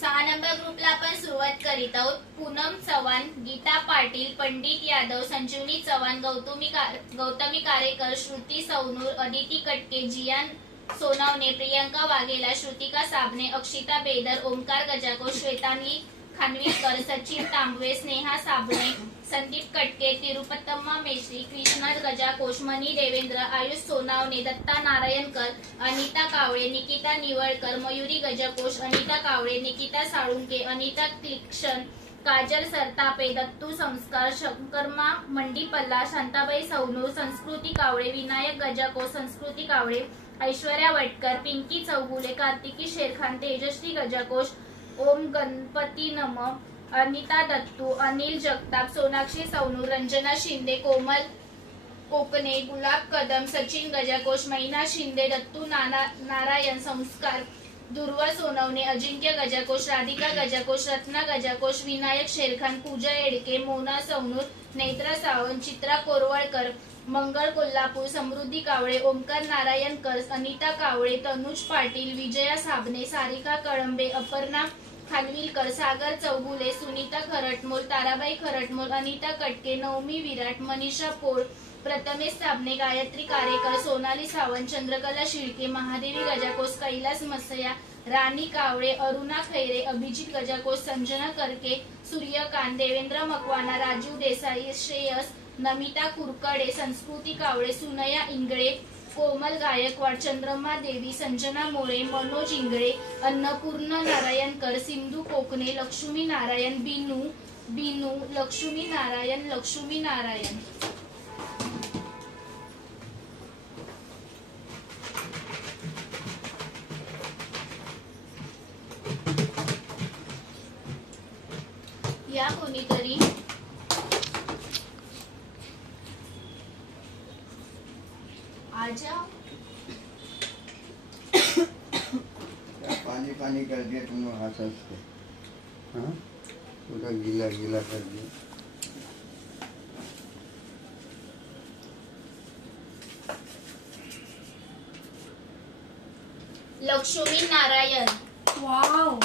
6 number ग्रुपला आपण सुरुवात करीत आहोत। पूनम चव्हाण, गीता पाटील, पंडित यादव, संजीवनी चव्हाण, गौतमी कारेकर, श्रुती सौनूर, अदिती कटके, जियान सोनावणे, प्रियंका वाघेला, श्रुतिका साबणे, अक्षिता बेदर, ओमकार गजाको, श्वेतांगी खानविलकर, सचिन तांबवे, स्नेहा साबणे, संदीप कटके, तिरुपतम्मा मेश्री, कृष्णा गजाकोश, मनी देवेंद्र, आयुष सोनावणे, दत्ता नारायणकर, अनिता कावळे, निकिता निवळकर, मयुरी गजाकोश, अनिता कावळे, निकिता साळुंके, अनिता क्लिक्षण, काजल सरतापे, दत्तू संस्कार, शंकरमा मंडीपल्ला, शांताबाई सौनूर, संस्कृती कावळे, विनायक गजाकोश, संस्कृती कावळे, ऐश्वर्या वटकर, पिंकी चौगुले, कार्तिकी शेरखान, तेजश्री गजाकोश, ओम गणपती नम, अनिता दत्तू, अनिल जगताप, सोनाक्षी सौनूर, रंजना शिंदे, कोमल कोकणे, गुलाब कदम, सचिन गजाकोश, मैना शिंदे, दत्तू नारायण संस्कार, दुर्वा सोनवणे, अजिंक्य गजाकोश, राधिका गजाकोश, रत्ना गजाकोश, विनायक शेरखान, पूजा येडके, मोना सौनूर, नेत्रा सावंत, चित्रा कोरवळकर, मंगळ कोल्हापूर, समृद्धी कावळे, ओमकार नारायणकर, अनिता कावळे, तनुज पाटील, विजया साबणे, सारिका कळंबे, अपर्णा खानविलकर, सागर चौगुले, सुनीता खरटमोल, ताराबाई खरटमोल, अनिता कटके, नवमी विराट, मनीषा पोळ, प्रथमेश साबणे, गायत्री कारेकर, सोनाली सावंत, चंद्रकला शिळके, महादेवी गजाकोस, कैलास मसया, राणी कावळे, अरुणा खैरे, अभिजित गजाकोस, संजना करके, सूर्यकांत, देवेंद्र मकवाना, राजीव देसाई, श्रेयस, नमिता कुरकडे, संस्कृती कावळे, सुनया इंगळे, कोमल गायकवाड, चंद्रमा देवी, संजना मोरे, मनोज इंगळे, अन्नपूर्ण नारायणकर, सिंधू कोकणे, लक्ष्मी नारायण, बिनू, लक्ष्मी नारायण, या कोणीतरी आजा पानी पानी कर दिया तुमने हाथ से, हाँ पूरा गीला गीला कर दिया। लक्ष्मी नारायण, वाव।